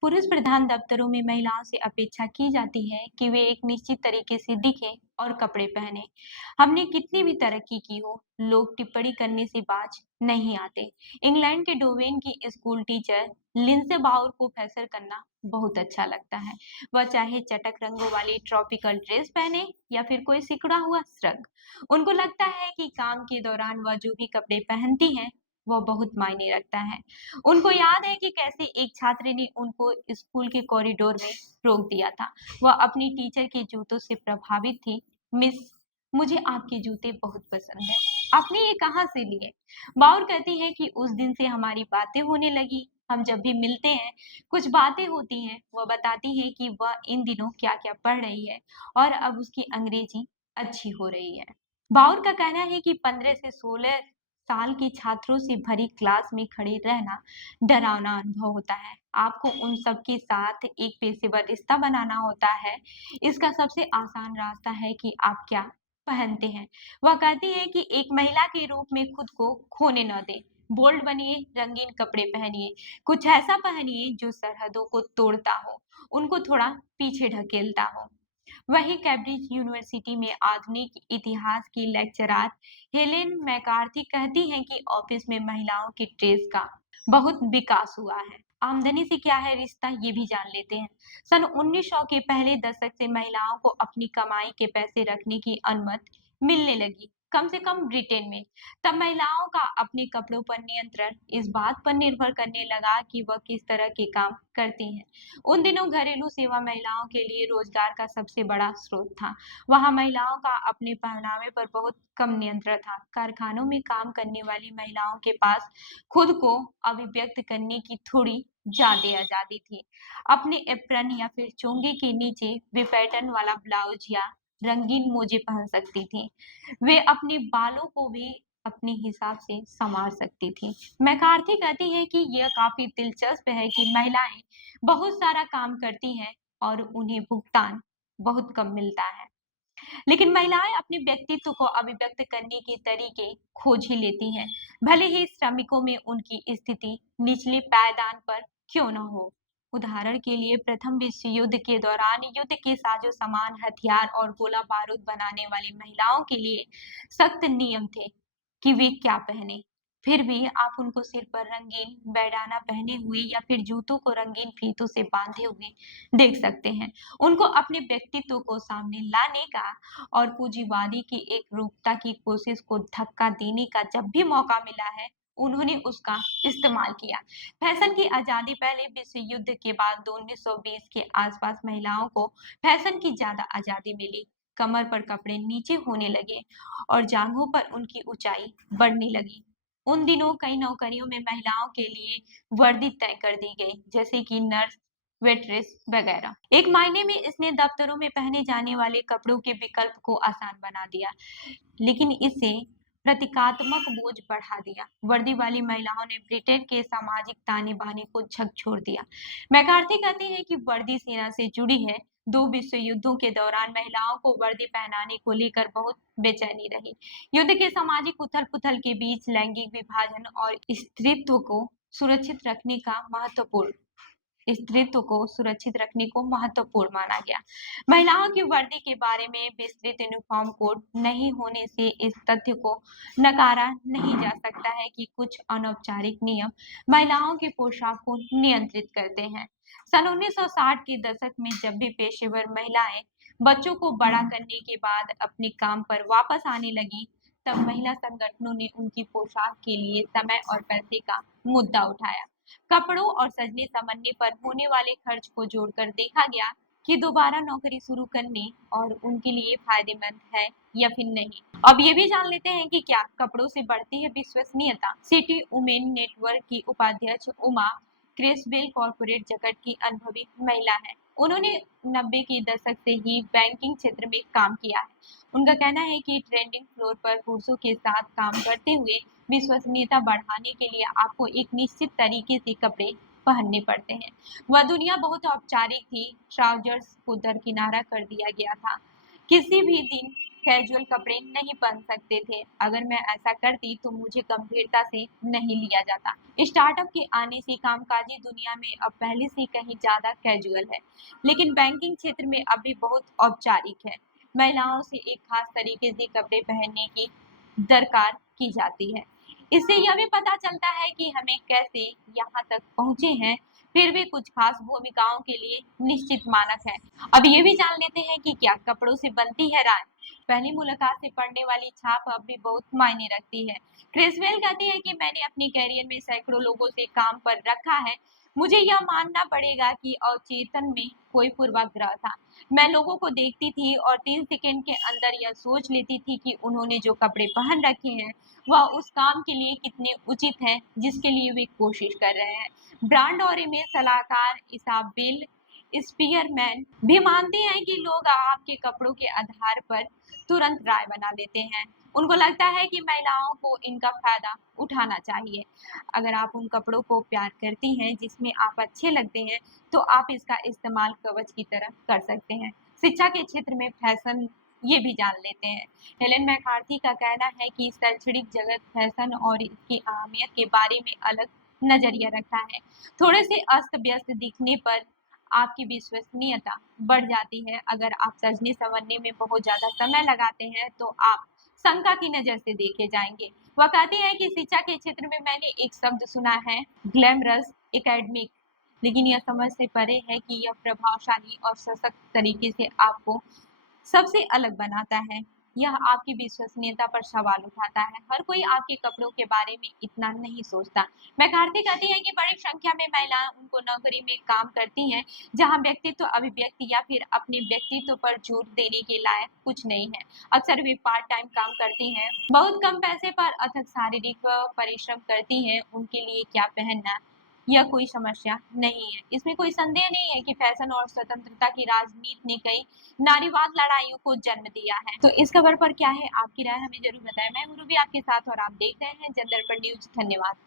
पुरुष प्रधान दफ्तरों में महिलाओं से अपेक्षा की जाती है कि वे एक निश्चित तरीके से दिखें और कपड़े पहने। हमने कितनी भी तरक्की की हो, लोग टिप्पणी करने से बाज नहीं आते। इंग्लैंड के डोवेन की स्कूल टीचर लिंसे बाउर को फैशन करना बहुत अच्छा लगता है। वह चाहे चटक रंगों वाली ट्रॉपिकल ड्रेस पहने या फिर कोई सिकुड़ा हुआ श्रग। उनको लगता है कि काम के दौरान वह जो भी कपड़े पहनती हैं, वह बहुत मायने रखता है। उनको याद है कि कैसे एक छात्र ने उनको स्कूल के कॉरिडोर में रोक दिया था। वह अपनी टीचर के जूतों से प्रभावित थी। मिस, मुझे आपके जूते बहुत पसंद है। आपने ये कहाँ से लिए? बाउर कहती है कि उस दिन से हमारी बातें होने लगी। हम जब भी मिलते हैं, कुछ बातें होती हैं। वह बताती है कि वह इन दिनों क्या-क्या पढ़ रही है और अब उसकी अंग्रेजी अच्छी हो रही है। बाउर का कहना है कि 15 से 16 साल के छात्रों से भरी क्लास में खड़े रहना डरावना अनुभव होता है। आपको उन सबके साथ एक पेशेवर रिश्ता बनाना होता है। इसका सबसे आसान रास्ता है कि आप क्या पहनते हैं। वह कहती है कि एक महिला के रूप में खुद को खोने न दें। बोल्ड बनिए, रंगीन कपड़े पहनिए, कुछ ऐसा पहनिए जो सरहदों को तोड़ता हो, उनको थोड़ा पीछे ढकेलता हो। वहीं कैम्ब्रिज यूनिवर्सिटी में आधुनिक इतिहास की लेक्चरर हेलेन मैकार्थी कहती हैं कि ऑफिस में महिलाओं की ड्रेस का बहुत विकास हुआ है। आमदनी से क्या है रिश्ता, ये भी जान लेते हैं। सन 1900 के पहले दशक से महिलाओं को अपनी कमाई के पैसे रखने की अनुमति मिलने लगी, कम से कम ब्रिटेन में। तब महिलाओं का अपने कपड़ों पर नियंत्रण इस बात पर निर्भर करने लगा कि वह किस तरह के काम करती हैं। उन दिनों घरेलू सेवा महिलाओं के लिए रोजगार का सबसे बड़ा स्रोत था। वहां महिलाओं का अपने पहनावे पर बहुत कम नियंत्रण था। कारखानों में काम करने वाली महिलाओं के पास खुद को अभिव्यक्त करने की थोड़ी ज्यादा आजादी थी। अपने एप्रन या फिर चोंगे के नीचे वे पैटर्न वाला ब्लाउज या रंगीन मोजे पहन सकती थी। वे अपने बालों को भी अपने हिसाब से संवार सकती थी। मैकार्थी कहती है कि यह काफी दिलचस्प है कि महिलाएं बहुत सारा काम करती हैं और उन्हें भुगतान बहुत कम मिलता है। लेकिन महिलाएं अपने व्यक्तित्व को अभिव्यक्त करने के तरीके खोज ही लेती हैं, भले ही श्रमिकों में उनकी स्थिति निचले पायदान पर क्यों न हो। उदाहरण के लिए प्रथम विश्व युद्ध के दौरान युद्ध के साजो सामान, हथियार और गोला बारूद बनाने वाली महिलाओं के लिए सख्त नियम थे कि वे क्या पहने। फिर भी आप उनको सिर पर रंगीन बैंडाना पहने हुए या फिर जूतों को रंगीन फीतों से बांधे हुए देख सकते हैं। उनको अपने व्यक्तित्व को सामने लाने का और पूंजीवादी की एकरूपता की कोशिश को धक्का देने का जब भी मौका मिला है, उन्होंने उसका इस्तेमाल किया। फैशन की आजादी पहले विश्व युद्ध के बाद 1920 के आसपास महिलाओं को फैशन की ज्यादा आजादी मिली। कमर पर कपड़े नीचे होने लगे और जांघों पर उनकी ऊंचाई बढ़ने लगी। उन दिनों कई नौकरियों में महिलाओं के लिए वर्दी तय कर दी गई, जैसे कि नर्स, वेट्रेस वगैरह। एक मायने में इसने दफ्तरों में पहने जाने वाले कपड़ों के विकल्प को आसान बना दिया, लेकिन इससे प्रतीकात्मक बोझ बढ़ा दिया। वर्दी वाली महिलाओं ने ब्रिटेन के सामाजिक ताने बाने को झकझोर दिया। मैकार्थी कहते हैं कि वर्दी सेना से जुड़ी है। दो विश्व युद्धों के दौरान महिलाओं को वर्दी पहनाने को लेकर बहुत बेचैनी रही। युद्ध के सामाजिक उथल पुथल के बीच लैंगिक विभाजन और स्त्रीत्व को सुरक्षित रखने का महत्वपूर्ण स्त्रीत्व को सुरक्षित रखने को महत्वपूर्ण माना गया। महिलाओं की वर्दी के बारे में विस्तृत यूनिफॉर्म कोड नहीं होने से इस तथ्य को नकारा नहीं जा सकता है कि कुछ अनौपचारिक नियम महिलाओं के पोशाक को नियंत्रित करते हैं। सन 1960 के दशक में जब भी पेशेवर महिलाएं बच्चों को बड़ा करने के बाद अपने काम पर वापस आने लगी, तब महिला संगठनों ने उनकी पोशाक के लिए समय और पैसे का मुद्दा उठाया। कपड़ों और सजने संवरने पर होने वाले खर्च को जोड़कर देखा गया कि दोबारा नौकरी शुरू करने और उनके लिए फायदेमंद है या फिर नहीं। अब ये भी जान लेते हैं कि क्या कपड़ों से बढ़ती है विश्वसनीयता। सिटी वुमेन नेटवर्क की उपाध्यक्ष उमा क्रेसवेल कॉर्पोरेट जगत की अनुभवी महिला है। उन्होंने 90 के दशक से ही बैंकिंग क्षेत्र में काम किया है। उनका कहना है कि ट्रेडिंग फ्लोर पर पुरुषों के साथ काम करते हुए विश्वसनीयता बढ़ाने के लिए आपको एक निश्चित तरीके से कपड़े पहनने पड़ते हैं। वह दुनिया बहुत औपचारिक थी, ट्राउजर्स को दरकिनारा कर दिया गया था। किसी भी दिन कैजुअल कपड़े नहीं पहन सकते थे। अगर मैं ऐसा करती तो मुझे गंभीरता से नहीं लिया जाता। स्टार्टअप के आने से कामकाजी दुनिया में अब पहले से कहीं ज्यादा कैजुअल है, लेकिन बैंकिंग क्षेत्र में अब भी बहुत औपचारिक है। महिलाओं से एक खास तरीके से कपड़े पहनने की दरकार की जाती है। इससे यह भी पता चलता है कि हमें कैसे यहाँ तक पहुँचे हैं। फिर भी कुछ खास भूमिकाओं के लिए निश्चित मानक है। अब ये भी जान लेते हैं कि क्या कपड़ों से बनती है राय। पहली मुलाकात से पड़ने वाली छाप अब भी बहुत मायने रखती है। क्रिसवेल कहती है कि मैंने अपने करियर में सैकड़ों लोगों से काम पर रखा है। मुझे यह मानना पड़ेगा कि अवचेतन में कोई पूर्वाग्रह था। मैं लोगों को देखती थी और 3 सेकंड के अंदर यह सोच लेती थी कि उन्होंने जो कपड़े पहन रखे हैं वह उस काम के लिए कितने उचित हैं जिसके लिए वे कोशिश कर रहे हैं। ब्रांड और इमेज सलाहकार इसाबेल स्पीयरमैन भी मानते हैं कि लोग आपके कपड़ों के आधार पर तुरंत राय बना लेते हैं। उनको लगता है कि महिलाओं को इनका फायदा उठाना चाहिए। अगर आप उन कपड़ों को प्यार करती हैं जिसमें आप अच्छे लगते हैं, तो आप इसका इस्तेमाल कवच की तरह कर सकते हैं। शिक्षा के क्षेत्र में फैशन ये भी जान लेते हैं। हेलेन मैकार्थी का कहना है कि शैक्षणिक जगत फैशन और इसकी अहमियत के बारे में अलग नजरिया रखा है। थोड़े से अस्त व्यस्त दिखने पर आपकी विश्वसनीयता बढ़ जाती है। अगर आप सजने संवरने में बहुत ज्यादा समय लगाते हैं तो आप शंका की नजर से देखे जाएंगे। वह कहती है कि शिक्षा के क्षेत्र में मैंने एक शब्द सुना है, ग्लैमरस एकेडमिक, लेकिन यह समझ से परे है कि यह प्रभावशाली और सशक्त तरीके से आपको सबसे अलग बनाता है। यह आपकी विश्वसनीयता पर सवाल उठाता है। हर कोई आपके कपड़ों के बारे में इतना नहीं सोचता। मैकार्थी कहती है कि बड़ी संख्या में महिलाएं उनको नौकरी में काम करती हैं जहां व्यक्तित्व अभिव्यक्ति या फिर अपने व्यक्तित्व पर जोर देने के लायक कुछ नहीं है। अक्सर वे पार्ट टाइम काम करती हैं, बहुत कम पैसे पर अथक शारीरिक परिश्रम करती हैं। उनके लिए क्या पहनना यह कोई समस्या नहीं है। इसमें कोई संदेह नहीं है कि फैशन और स्वतंत्रता की राजनीति ने कई नारीवाद लड़ाइयों को जन्म दिया है। तो इस खबर पर क्या है आपकी राय, हमें जरूर बताएं। मैं हूं रूबी आपके साथ और आप देख रहे हैं जनदर्पण न्यूज। धन्यवाद।